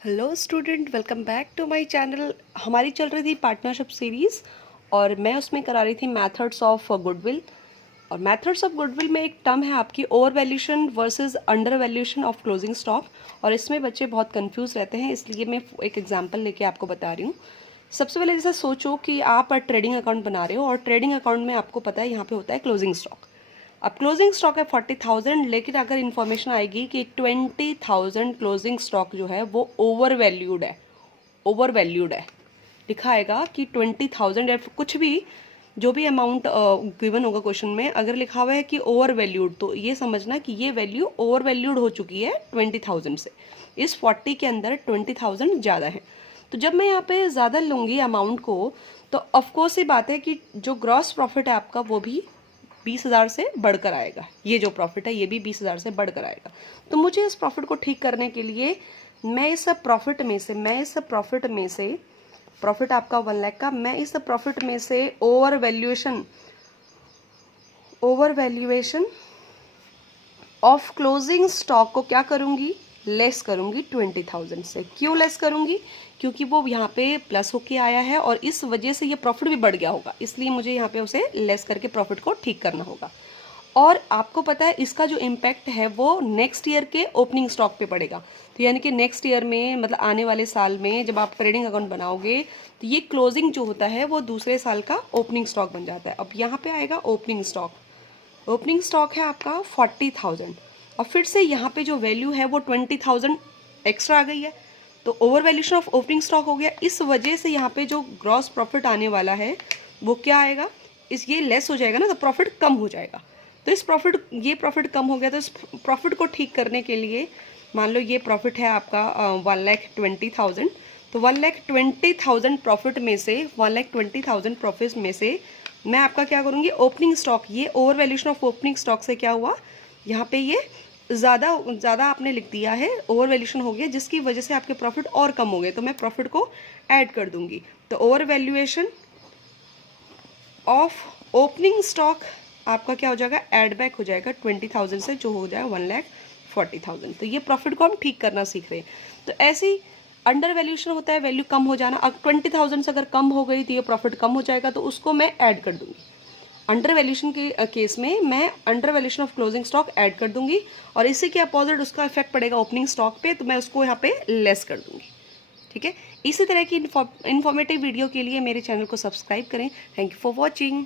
Hello student, welcome back to my channel. हमारी चल रही थी पार्टनरशिप सीरीज़ और मैं उसमें करा रही थी मेथड्स ऑफ गुडविल। और मेथड्स ऑफ गुडविल में एक टर्म है आपकी over valuation versus under valuation of closing stock. और इसमें बच्चे बहुत कंफ्यूज रहते हैं, इसलिए मैं एक एग्जांपल लेके आपको बता रही हूँ। सबसे पहले जैसे सोचो कि आप ट्रेडिंग अकाउंट बना रहे हो और ट्रेडिंग अकाउंट में आपको पता है यहाँ पे होता है क्लोजिंग स्टॉक। अब क्लोजिंग स्टॉक है 40,000, लेकिन अगर इन्फॉर्मेशन आएगी कि 20,000 क्लोजिंग स्टॉक जो है वो ओवर वैल्यूड है, ओवर वैल्यूड है, लिखा आएगा कि 20,000 या कुछ भी जो भी अमाउंट गिवन होगा क्वेश्चन में, अगर लिखा हुआ है कि ओवर वैल्यूड, तो ये समझना कि ये वैल्यू ओवर वैल्यूड हो चुकी है 20,000 से। इस 40 के अंदर 20,000 ज़्यादा है। तो जब मैं यहाँ पे ज़्यादा लूँगी अमाउंट को, तो ऑफकोर्स ये बात है कि जो ग्रॉस प्रॉफिट है आपका वो भी 20,000 से बढ़कर आएगा। ये जो प्रॉफिट है ये भी 20,000 से बढ़कर आएगा। तो मुझे इस प्रॉफिट को ठीक करने के लिए मैं इस प्रॉफिट में से प्रॉफिट आपका 1 लाख का, मैं इस प्रॉफिट में से over valuation of closing stock को क्या करूंगी, लेस करूंगी 20,000 से। क्यों लेस करूंगी? क्योंकि वो यहाँ पे प्लस होके आया है और इस वजह से ये प्रॉफिट भी बढ़ गया होगा, इसलिए मुझे यहाँ पे उसे लेस करके प्रॉफिट को ठीक करना होगा। और आपको पता है इसका जो इम्पैक्ट है वो नेक्स्ट ईयर के ओपनिंग स्टॉक पे पड़ेगा। तो यानी कि नेक्स्ट ईयर में, मतलब आने वाले साल में जब आप ट्रेडिंग अकाउंट बनाओगे तो ये क्लोजिंग जो होता है वो दूसरे साल का ओपनिंग स्टॉक बन जाता है। अब यहाँ पे आएगा ओपनिंग स्टॉक। ओपनिंग स्टॉक है आपका 40,000 और फिर से यहाँ पे जो वैल्यू है वो 20,000 एक्स्ट्रा आ गई है, तो over valuation of opening stock हो गया। इस वजह से यहाँ पे जो ग्रॉस प्रॉफिट आने वाला है वो क्या आएगा, ये लेस हो जाएगा ना, तो प्रॉफिट कम हो जाएगा। तो ये प्रॉफिट कम हो गया, तो इस प्रॉफिट को ठीक करने के लिए मान लो ये प्रॉफिट है आपका 1,20,000, तो 1,20,000 प्रॉफिट में से 1,20,000 प्रॉफिट में से मैं आपका क्या करूँगी, ओपनिंग स्टॉक, ये over valuation of opening stock से क्या हुआ, यहाँ पे ये ज़्यादा आपने लिख दिया है, ओवर वैल्यूशन हो गया, जिसकी वजह से आपके प्रॉफिट और कम हो गए, तो मैं प्रॉफिट को ऐड कर दूंगी। तो over valuation of opening stock आपका क्या हो जाएगा, एड बैक हो जाएगा 20,000 से, जो हो जाएगा 1,40,000। तो ये प्रॉफिट को हम ठीक करना सीख रहे हैं। तो ऐसे ही अंडर वैल्यूशन होता है, वैल्यू कम हो जाना। अब 20,000 से अगर कम हो गई तो ये प्रॉफिट कम हो जाएगा, तो उसको मैं ऐड कर दूंगी। अंडर वैल्यूशन के केस में मैं under valuation of closing stock add कर दूंगी और इसी के अपोजिट उसका इफेक्ट पड़ेगा ओपनिंग स्टॉक पे, तो मैं उसको यहाँ पे लेस कर दूंगी। ठीक है, इसी तरह की इन्फॉर्मेटिव वीडियो के लिए मेरे चैनल को सब्सक्राइब करें। Thank you for watching.